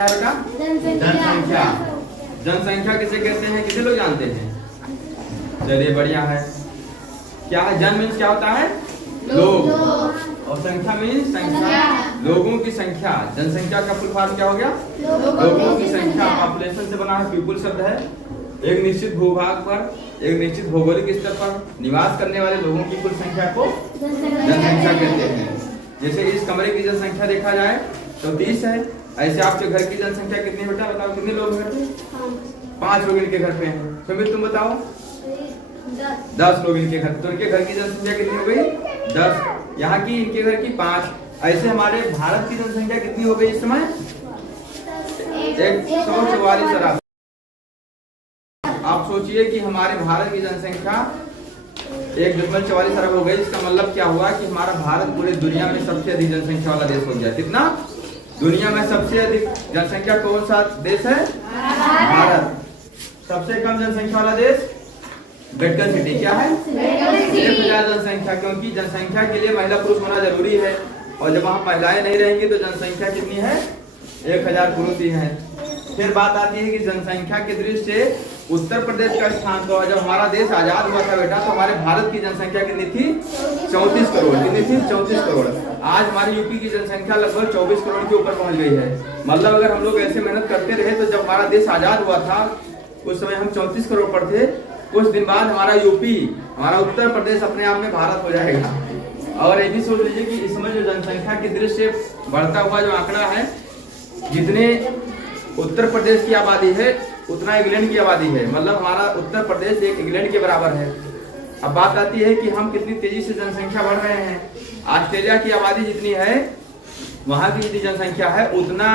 बेटा जनसंख्या। जनसंख्या किसे कहते हैं, किसे लोग जानते हैं? चलिए बढ़िया है। क्या है? जन मीन्स क्या होता है? लोग, और संख्या मीन्स संख्या, लोगों की संख्या। जनसंख्या का फुल फॉर्म क्या हो गया? लोगों की संख्या। पॉपुलेशन से बना है, पीपुल शब्द है। एक निश्चित भूभाग पर, एक निश्चित भौगोलिक स्तर पर निवास करने वाले लोगों की कुल संख्या को जनसंख्या कहते हैं। जैसे इस कमरे की जनसंख्या देखा जाए तो 30 है। ऐसे आपके घर की जनसंख्या कितनी है बेटा? बताओ कितने लोग घर पे? 5 लोग इनके घर पे हैं। सुमित तुम बताओ। 10 लोग इनके घर। तो इनके घर की जनसंख्या कितनी हो गई? 10। यहाँ की इनके घर की 5। ऐसे हमारे भारत की जनसंख्या कितनी हो गई इस समय? 144 अरब। आप सोचिए कि हमारे भारत की जनसंख्या 1.44 अरब हो गई। इसका मतलब क्या हुआ कि हमारा भारत पूरे दुनिया में सबसे अधिक जनसंख्या वाला देश हो गया। कितना? दुनिया में सबसे अधिक जनसंख्या कौन सा देश है? भारत। सबसे कम जनसंख्या वाला देश वेटिकन सिटी क्या है? 1000 जनसंख्या। क्योंकि जनसंख्या के लिए महिला पुरुष होना जरूरी है, और जब वहाँ महिलाएं नहीं रहेंगी तो जनसंख्या कितनी है? 1000 पुरुष ही है। फिर बात आती है कि जनसंख्या के दृष्टि से उत्तर प्रदेश का स्थान। तो जब हमारा देश आजाद हुआ था बेटा, तो हमारे भारत की जनसंख्या कितनी थी? 34 करोड़। कितनी थी? 34 करोड़। आज हमारी यूपी की जनसंख्या लगभग 24 करोड़ के ऊपर पहुंच गई है। मतलब अगर हम लोग ऐसे मेहनत करते रहे तो जब हमारा देश आजाद हुआ था उस समय हम 34 करोड़ पर थे। कुछ दिन बाद हमारा यूपी, हमारा उत्तर प्रदेश अपने आप में भारत हो जाएगा। और ये भी सोच लीजिए कि इस समय जो जनसंख्या की दृष्टि से बढ़ता हुआ जो आंकड़ा है, जितने उत्तर प्रदेश की आबादी है उतना इंग्लैंड की आबादी है। मतलब हमारा उत्तर प्रदेश एक इंग्लैंड के बराबर है। अब बात आती है कि हम कितनी तेजी से जनसंख्या बढ़ रहे हैं। ऑस्ट्रेलिया की आबादी जितनी है, वहां की जितनी जनसंख्या है उतना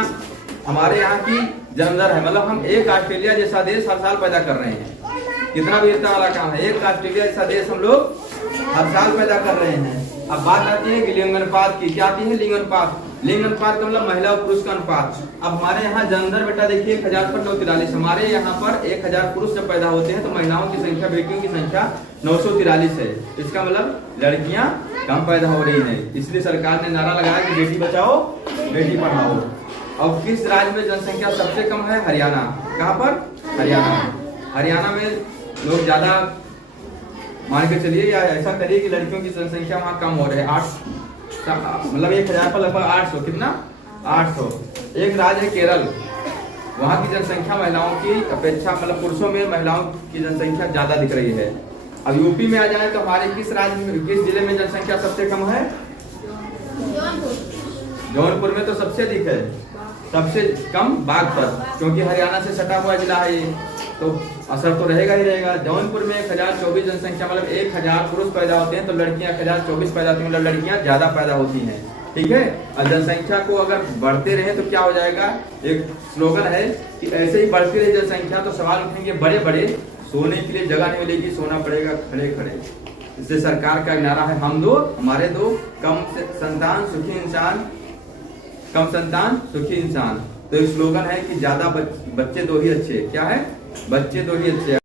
हमारे यहाँ की जनदर है। मतलब हम एक ऑस्ट्रेलिया जैसा देश हर साल पैदा कर रहे हैं। कितना वीरता वाला काम है। एक ऑस्ट्रेलिया जैसा देश हम लोग हर साल पैदा कर रहे हैं। अब बात आती है कि लिंग अनुपात की। क्या आती है? लिंग अनुपात। लिंग अनुपात का मतलब महिला और पुरुष का अनुपात। अब हमारे यहाँ जनदर बेटा देखिए 1000 पर 943। हमारे यहाँ पर 1000 पुरुष जब पैदा होते हैं तो महिलाओं की संख्या, बेटियों की संख्या 943 है। इसका मतलब लड़कियां कम पैदा हो रही हैं। इसलिए सरकार ने नारा लगाया कि बेटी बचाओ बेटी पढ़ाओ। अब किस राज्य में जनसंख्या सबसे कम है? हरियाणा। कहाँ पर? हरियाणा। हरियाणा में लोग ज्यादा मान के चलिए, या ऐसा करिए कि लड़कियों की जनसंख्या वहाँ कम हो रही है। 8 मतलब 1000 पर लगभग 800। कितना? 800। एक राज्य है केरल, वहाँ की जनसंख्या महिलाओं की अपेक्षा, मतलब पुरुषों में महिलाओं की जनसंख्या ज्यादा दिख रही है। अब यूपी में आ जाए तो हमारे किस राज्य में, किस जिले में जनसंख्या सबसे कम है? जौनपुर में तो सबसे अधिक है। सबसे कम बागपत, क्योंकि हरियाणा से सटा हुआ जिला है ये, तो असर तो रहेगा ही रहेगा। जौनपुर में 1024 जनसंख्या, मतलब 1000 पुरुष पैदा होते हैं तो लड़कियां 1024 पैदा होती हैं। मतलब लड़कियां ज्यादा पैदा होती हैं। ठीक है। और जनसंख्या को अगर बढ़ते रहे तो क्या हो जाएगा? एक स्लोगन है कि ऐसे ही बढ़ती रही जनसंख्या तो सवाल उठेंगे बड़े बड़े, सोने के लिए जगह नहीं मिलेगी, सोना पड़ेगा खड़े खड़े। इसलिए सरकार का नारा है हम दो हमारे दो, कम संतान सुखी इंसान, कम संतान सुखी इंसान। तो एक स्लोगन है कि ज्यादा बच्चे दो ही अच्छे। क्या है? बच्चे दो ही अच्छे।